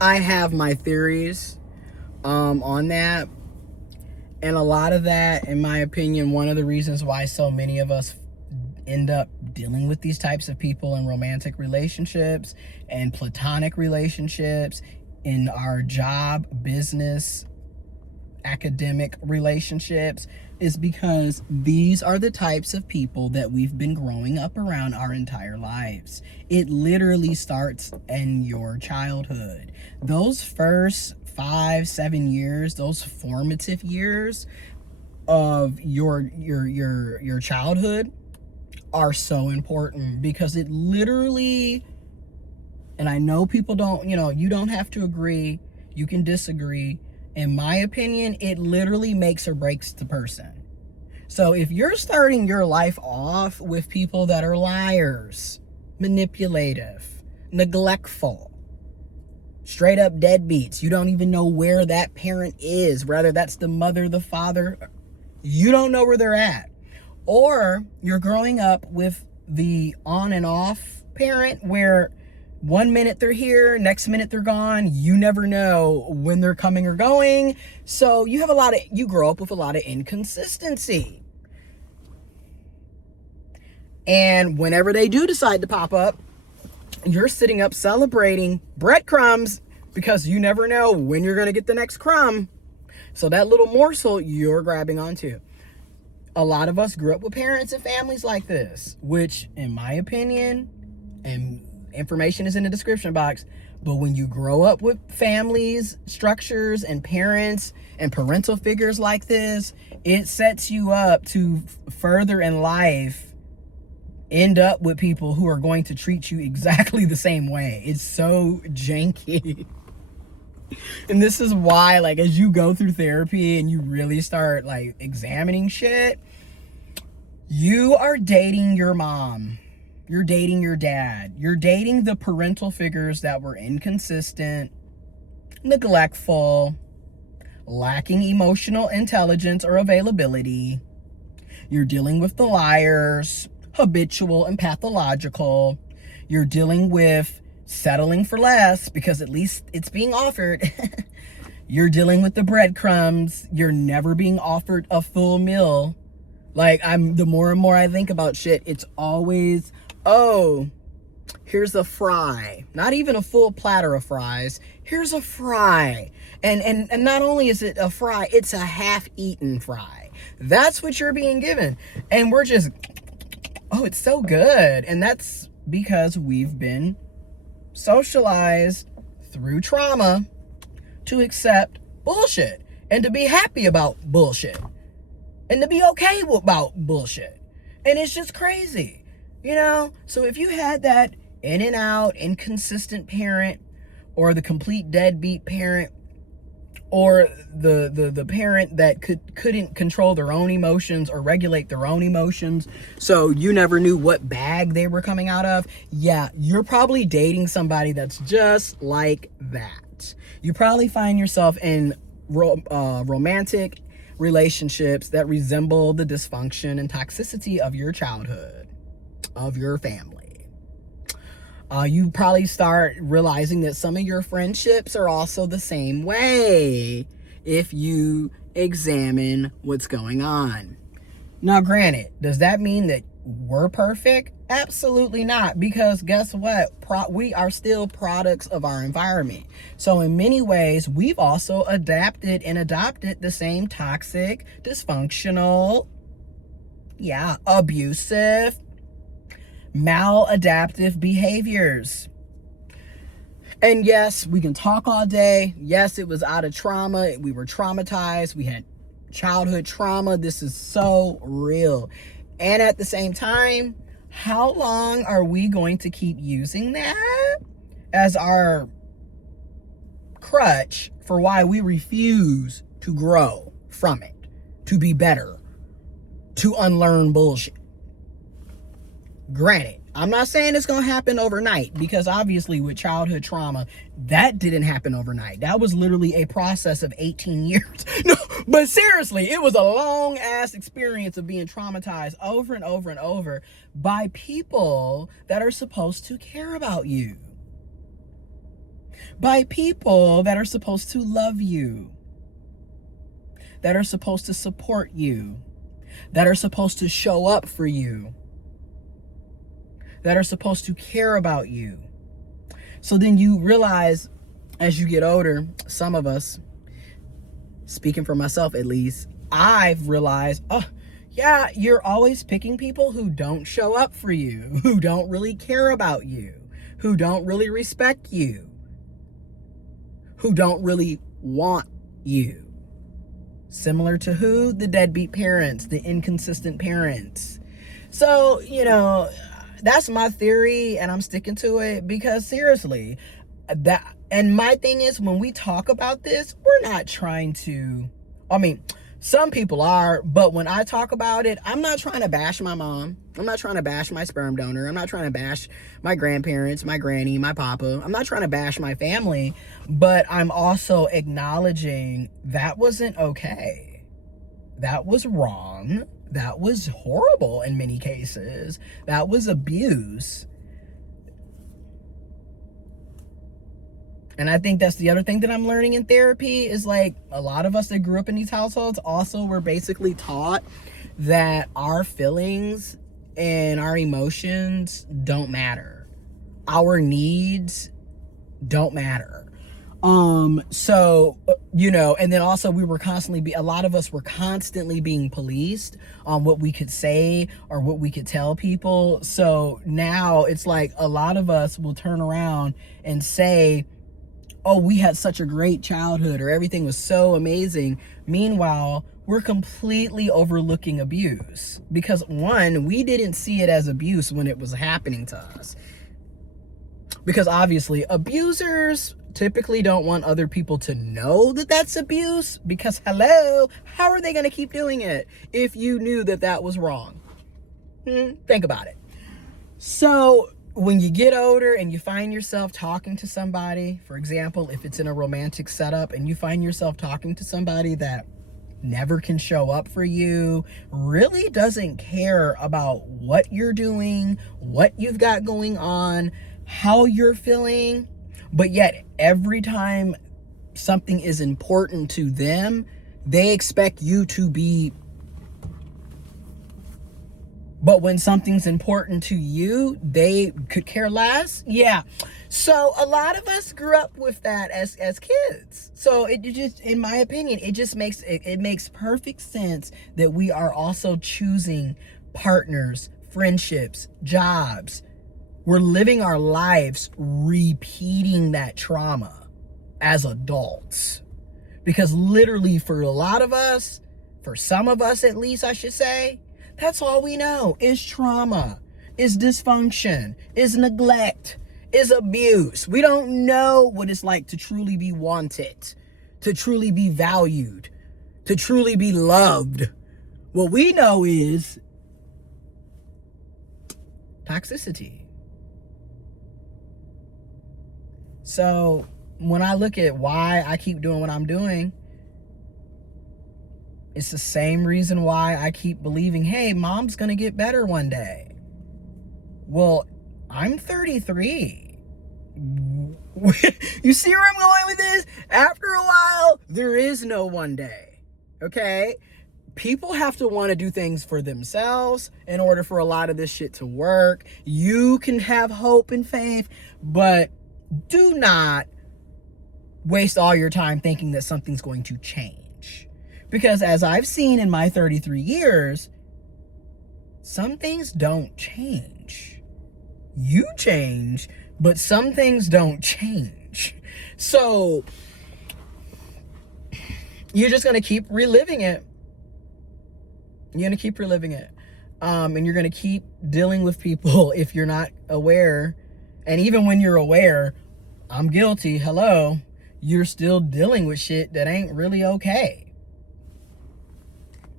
I have my theories on that. And a lot of that, in my opinion, one of the reasons why so many of us end up dealing with these types of people in romantic relationships and platonic relationships, in our job, business, academic relationships, is because these are the types of people that we've been growing up around our entire lives. It literally starts in your childhood. Those first 5-7 years, those formative years of your childhood are so important, because it literally, and I know people don't, you don't have to agree, you can disagree. In my opinion, it literally makes or breaks the person. So if you're starting your life off with people that are liars, manipulative, neglectful, straight up deadbeats, you don't even know where that parent is, whether that's the mother, the father, you don't know where they're at. Or you're growing up with the on and off parent, where 1 minute they're here, next minute they're gone. You never know when they're coming or going. So you grow up with a lot of inconsistency. And whenever they do decide to pop up, you're sitting up celebrating breadcrumbs, because you never know when you're going to get the next crumb. So that little morsel you're grabbing onto. A lot of us grew up with parents and families like this, which, in my opinion, and information is in the description box, but when you grow up with families, structures, and parents and parental figures like this, it sets you up to further in life end up with people who are going to treat you exactly the same way. It's so janky. And this is why, like, as you go through therapy and you really start, like, examining shit, you are dating your mom. You're dating your dad. You're dating the parental figures that were inconsistent, neglectful, lacking emotional intelligence or availability. You're dealing with the liars, habitual and pathological. You're dealing with settling for less because at least it's being offered. You're dealing with the breadcrumbs. You're never being offered a full meal. Like, the more and more I think about shit, it's always, oh, here's a fry. Not even a full platter of fries. Here's a fry. And not only is it a fry, it's a half-eaten fry. That's what you're being given. And we're just, oh, it's so good. And that's because we've been socialized through trauma to accept bullshit and to be happy about bullshit and to be okay about bullshit. And it's just crazy, So if you had that in and out, inconsistent parent, or the complete deadbeat parent, or the parent that couldn't control their own emotions or regulate their own emotions, so you never knew what bag they were coming out of, yeah, you're probably dating somebody that's just like that. You probably find yourself in romantic relationships that resemble the dysfunction and toxicity of your childhood, of your family. You probably start realizing that some of your friendships are also the same way if you examine what's going on. Now, granted, does that mean that we're perfect? Absolutely not, because guess what? We are still products of our environment. So in many ways, we've also adapted and adopted the same toxic, dysfunctional, abusive, maladaptive behaviors. And yes, we can talk all day. Yes, it was out of trauma. We were traumatized. We had childhood trauma. This is so real. And at the same time, how long are we going to keep using that as our crutch for why we refuse to grow from it, to be better, to unlearn bullshit? Granted, I'm not saying it's going to happen overnight, because obviously with childhood trauma, that didn't happen overnight. That was literally a process of 18 years. No, but seriously, it was a long ass experience of being traumatized over and over and over by people that are supposed to care about you. by people that are supposed to love you, that are supposed to support you, that are supposed to show up for you, that are supposed to care about you. So then you realize as you get older, some of us, speaking for myself at least, I've realized, oh, yeah, you're always picking people who don't show up for you, who don't really care about you, who don't really respect you, who don't really want you. Similar to who? The deadbeat parents, the inconsistent parents. So, that's my theory, and I'm sticking to it because seriously, and my thing is, when we talk about this, we're not trying to, some people are, but when I talk about it, I'm not trying to bash my mom. I'm not trying to bash my sperm donor. I'm not trying to bash my grandparents, my granny, my papa. I'm not trying to bash my family, but I'm also acknowledging that wasn't okay. That was wrong. That was horrible in many cases. That was abuse. And I think that's the other thing that I'm learning in therapy is like a lot of us that grew up in these households also were basically taught that our feelings and our emotions don't matter. Our needs don't matter. And then also a lot of us were constantly being policed on what we could say or what we could tell people. So now it's like a lot of us will turn around and say, oh, we had such a great childhood or everything was so amazing. Meanwhile, we're completely overlooking abuse because one, we didn't see it as abuse when it was happening to us. Because obviously abusers typically don't want other people to know that that's abuse because hello, how are they going to keep doing it if you knew that that was wrong? Think about it. So when you get older and you find yourself talking to somebody, for example, if it's in a romantic setup and you find yourself talking to somebody that never can show up for you, really doesn't care about what you're doing, what you've got going on, how you're feeling, but yet every time something is important to them, they expect you to be. But when something's important to you, they could care less. Yeah. So a lot of us grew up with that as kids. So it just, in my opinion, it makes perfect sense that we are also choosing partners, friendships, jobs. We're living our lives repeating that trauma as adults. Because literally for a lot of us, for some of us at least I should say, that's all we know is trauma, is dysfunction, is neglect, is abuse. We don't know what it's like to truly be wanted, to truly be valued, to truly be loved. What we know is toxicity. So when I look at why I keep doing what I'm doing, it's the same reason why I keep believing, hey, mom's gonna get better one day. Well, I'm 33. You see where I'm going with this? After a while, there is no one day, okay? People have to want to do things for themselves in order for a lot of this shit to work. You can have hope and faith, but do not waste all your time thinking that something's going to change. Because as I've seen in my 33 years, some things don't change. You change, but some things don't change. So you're just going to keep reliving it. You're going to keep reliving it. And you're going to keep dealing with people if you're not aware. And even when you're aware, I'm guilty. Hello. You're still dealing with shit that ain't really okay.